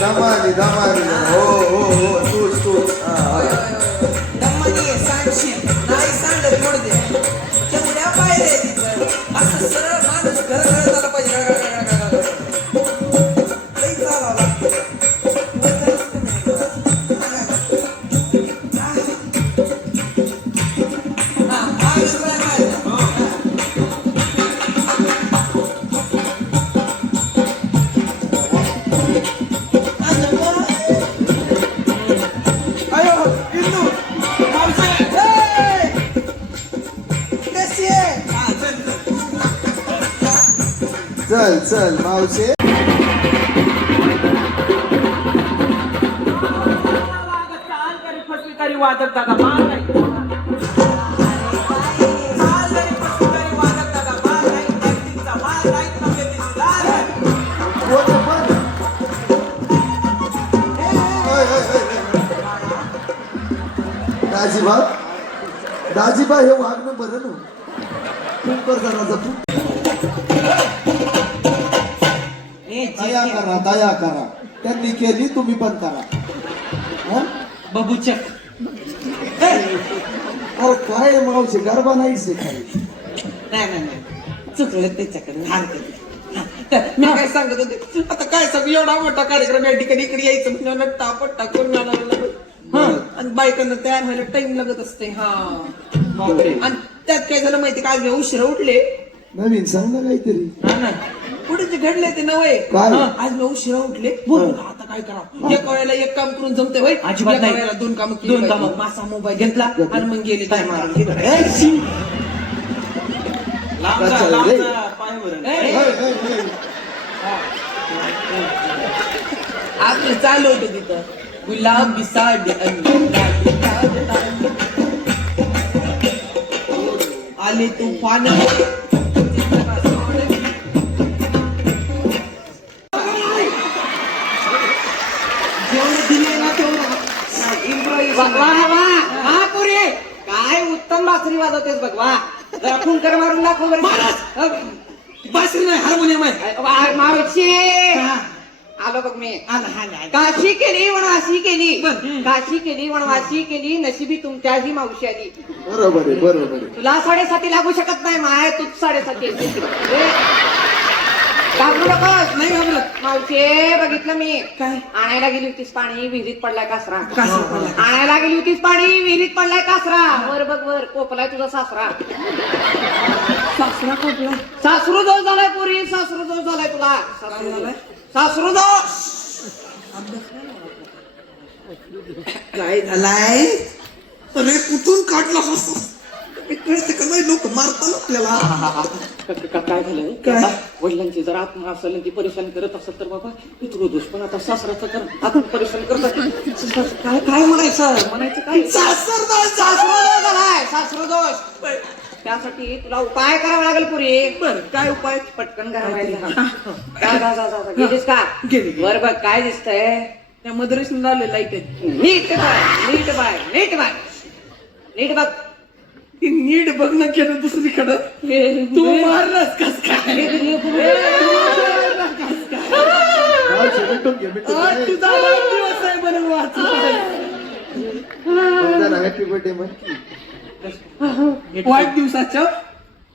दमानी दमानी हो हो हो तूच तूच दमानी सांगशील नाही सांगत मोड दे तेवढ्या पायऱ्या तिथं असं सरळ माणूस घर घर झाला पाहिजे लई चालावं लागतं चल चल मावशे वाजत दादा मार नाही दाजीबा दाजीबा हे वागणं बरं ना कुंकर जरा जपू दया करा दया करा त्यांनी केली तुम्ही पण करा बबूचक अरे काय मावशे गरबा नाही शिकायची नाही चुकलं त्याच्याकडे हरकत मी काय सांगत होते आता काय सांगू एवढा मोठा कार्यक्रम या ठिकाणी इकडे यायचं म्हणजे टापट टाकून आणि बायकांना तयार व्हायला टाइम लागत असते हा आणि त्यात काय झालं माहिती का आज मी उशिरा उठले नवीन सांग ना काहीतरी पुढे जे घडले ते नव्हे काय? आज मी उशिरा उठले आता काय करा एका वेळेला एक काम करून जमते होय अजिबात एका नाही. वेळेला दोन काम दोन कामं. मासा मोबाईल घेतला आणि मग गेले काय मारून आपलं चालू होतं तिथं गुलाबी साडी आले तुफान काय उत्तम बासरी वाजवतेस बघ वा जरा फुंकर मारून दाखव बरं. बासरी नाही हार्मोनियम आहे मावशी आलो बघ मी काशी केली वनवासी केली काशी केली वनवासी केली नशिबी तुमच्याही मावशी आली बरोबर आहे बरोबर आहे तुला 7.5 लागू शकत नाही माय तू 7.5 घाबरू नकोस नाही घाबरत मावशी बघितलं मी काय? आणायला गेली होतीस पाणी विहिरीत पडलाय कासरा कासरा पडलाय. आणायला गेली होतीस पाणी विहिरीत पडलाय कासरा वर बघ वर कोपलाय तुझा सासरा सासरा खोपला सासरू दोष झालाय पुरी सासरू दोष झालाय तुला सासरू दोष काय झालाय अरे कुठून काढला कळते का नाही लोक मारतात आपल्याला काय झालं काय? वडिलांची जर आत्मा असेल ती परेशान करत असेल तर बाबा पितृदोष पण आता सासराचं कर आपण परेशान करतात काय काय म्हणायचं काय सासरू झालाय सासरू दोष त्यासाठी तुला उपाय करावा लागेल पुरी बर काय उपाय पटकन करावा गेलीस का गेली. बर बघ काय दिसतंय त्या मदरेशन लावले लाईट आहे नीट बघ ती नीट बघणं केलं दुसरीकडं तू मारलास कस काय मावशे भेटून घे आज तुझा वाढदिवस आहे म्हणून वाचला हॅपी बर्थडे म्हण वाढदिवसाच्या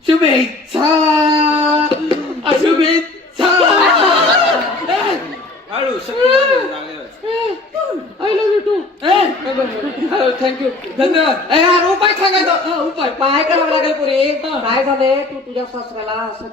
शुभेच्छा शुभेच्छा हळू I love you too thank you धन्यवाद उपाय सांगायचा उपाय करावा लागेल पुरी काय झालंय तू तुझ्या सासऱ्याला असं